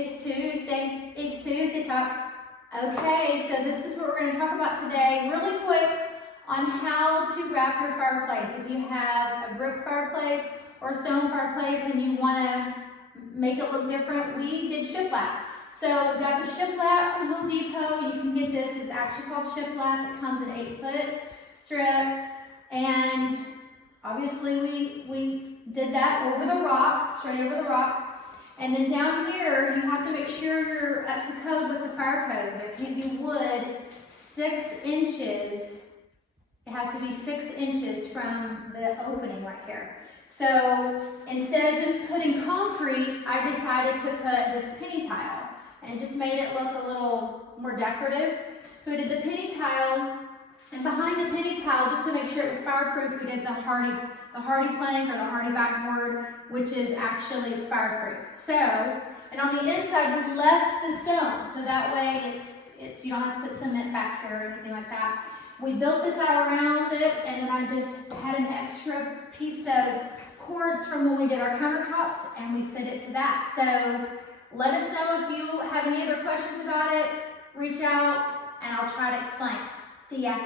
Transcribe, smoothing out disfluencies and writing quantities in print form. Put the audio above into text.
It's Tuesday. It's Tuesday talk. Okay, so this is what we're going to talk about today, really quick, on how to wrap your fireplace. If you have a brick fireplace or a stone fireplace and you want to make it look different, we did shiplap. So we got the shiplap from Home Depot. You can get this. It's actually called shiplap. It comes in 8-foot strips, and obviously we did that over the rock, straight over the rock. And then down here, you have to make sure you're up to code with the fire code. There can't be wood 6 inches. It has to be 6 inches from the opening right here. So instead of just putting concrete, I decided to put this penny tile, and it just made it look a little more decorative. So we did the penny tile, and behind the penny tile, just to make sure it was fireproof, we did the hardy plank or the hardy backboard, which is actually, it's fireproof. So, and on the inside we left the stone, so that way it's you don't have to put cement back here or anything like that. We built this out around it, and then I just had an extra piece of cords from when we did our countertops, and we fit it to that. So let us know if you have any other questions about it. Reach out and I'll try to explain. See ya.